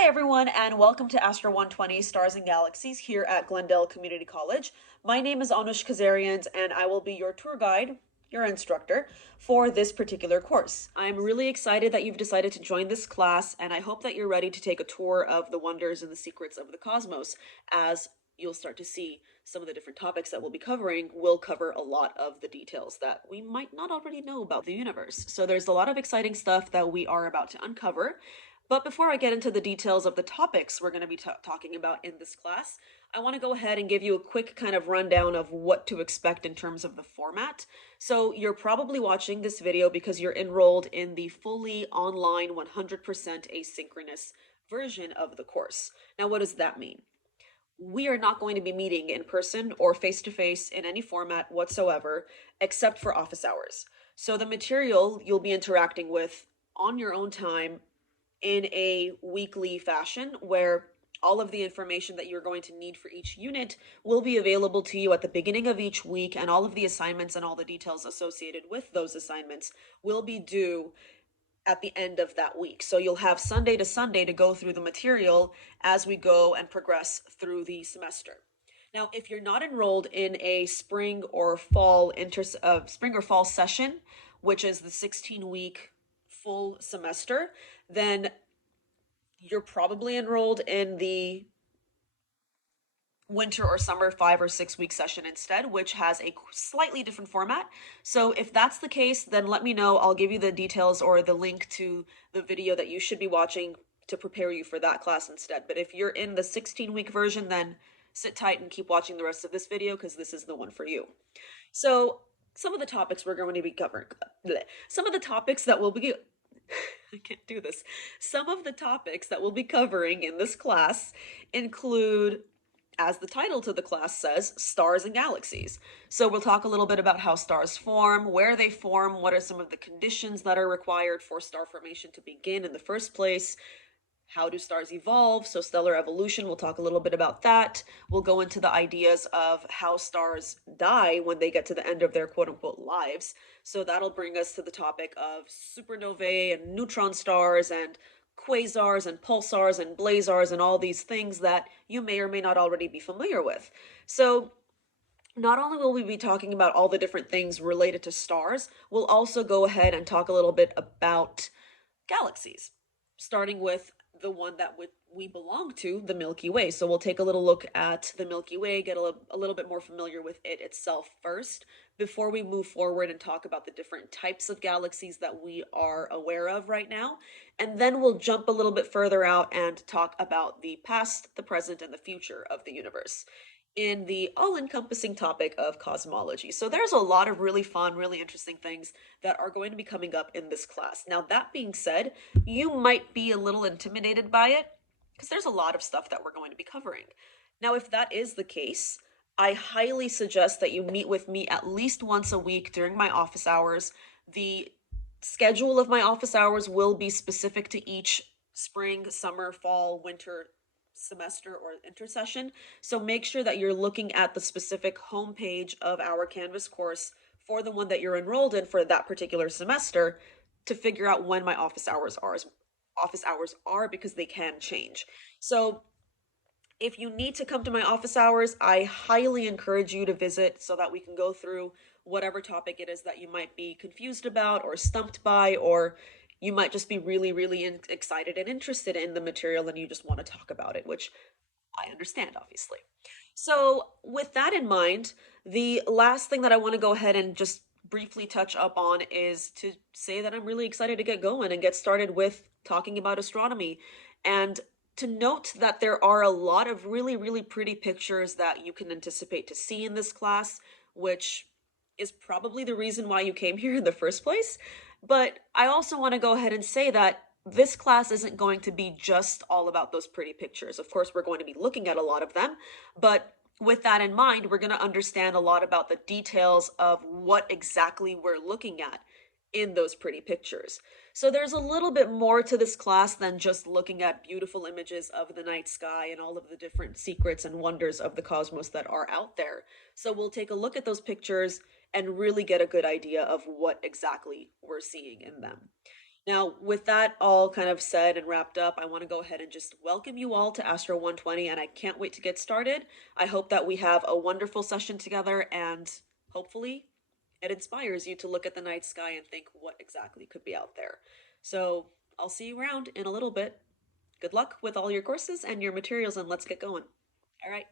Hi everyone and welcome to Astro 120 Stars and Galaxies here at Glendale Community College. My name is Anoush Kazarians and I will be your tour guide, your instructor, for this particular course. I'm really excited that you've decided to join this class and I hope that you're ready to take a tour of the wonders and the secrets of the cosmos. As you'll start to see, some of the different topics that we'll be covering will cover a lot of the details that we might not already know about the universe. So there's a lot of exciting stuff that we are about to uncover. But before I get into the details of the topics we're going to be talking about in this class, I want to go ahead and give you a quick kind of rundown of what to expect in terms of the format. So you're probably watching this video because you're enrolled in the fully online 100% asynchronous version of the course. Now, what does that mean? We are not going to be meeting in person or face-to-face in any format whatsoever, except for office hours. So the material you'll be interacting with on your own time in a weekly fashion where all of the information that you're going to need for each unit will be available to you at the beginning of each week, and all of the assignments and all the details associated with those assignments will be due at the end of that week. So you'll have Sunday to Sunday to go through the material as we go and progress through the semester. Now, if you're not enrolled in a spring or fall session, which is the 16-week full semester, then you're probably enrolled in the winter or summer 5 or 6 week session instead, which has a slightly different format. So if that's the case, then let me know. I'll give you the details or the link to the video that you should be watching to prepare you for that class instead. But if you're in the 16-week version, then sit tight and keep watching the rest of this video because this is the one for you. So some of the topics we're going to be covering, some of the topics that we'll be I can't do this. Some of the topics that we'll be covering in this class include, as the title to the class says, stars and galaxies. So we'll talk a little bit about how stars form, where they form, what are some of the conditions that are required for star formation to begin in the first place. How do stars evolve? So stellar evolution, we'll talk a little bit about that. We'll go into the ideas of how stars die when they get to the end of their quote-unquote lives. So that'll bring us to the topic of supernovae and neutron stars and quasars and pulsars and blazars and all these things that you may or may not already be familiar with. So not only will we be talking about all the different things related to stars, we'll also go ahead and talk a little bit about galaxies, starting with the one that we belong to, the Milky Way. So we'll take a little look at the Milky Way, get a little bit more familiar with it itself first, before we move forward and talk about the different types of galaxies that we are aware of right now. And then we'll jump a little bit further out and talk about the past, the present, and the future of the universe in the all-encompassing topic of cosmology. So there's a lot of really fun, really interesting things that are going to be coming up in this class. Now, that being said, you might be a little intimidated by it because there's a lot of stuff that we're going to be covering. Now, if that is the case, I highly suggest that you meet with me at least once a week during my office hours. The schedule of my office hours will be specific to each spring, summer, fall, winter semester or intersession. So make sure that you're looking at the specific homepage of our Canvas course for the one that you're enrolled in for that particular semester to figure out when my office hours are because they can change. So if you need to come to my office hours, I highly encourage you to visit so that we can go through whatever topic it is that you might be confused about or stumped by, or you might just be really, really excited and interested in the material and you just want to talk about it, which I understand, obviously. So with that in mind, the last thing that I want to go ahead and just briefly touch up on is to say that I'm really excited to get going and get started with talking about astronomy, and to note that there are a lot of really, really pretty pictures that you can anticipate to see in this class, which is probably the reason why you came here in the first place. But I also want to go ahead and say that this class isn't going to be just all about those pretty pictures. Of course, we're going to be looking at a lot of them, but with that in mind, we're going to understand a lot about the details of what exactly we're looking at in those pretty pictures. So there's a little bit more to this class than just looking at beautiful images of the night sky and all of the different secrets and wonders of the cosmos that are out there. So we'll take a look at those pictures and really get a good idea of what exactly we're seeing in them. Now, with that all kind of said and wrapped up, I want to go ahead and just welcome you all to Astro 120, and I can't wait to get started. I hope that we have a wonderful session together, and hopefully it inspires you to look at the night sky and think what exactly could be out there. So I'll see you around in a little bit. Good luck with all your courses and your materials, and let's get going. All right.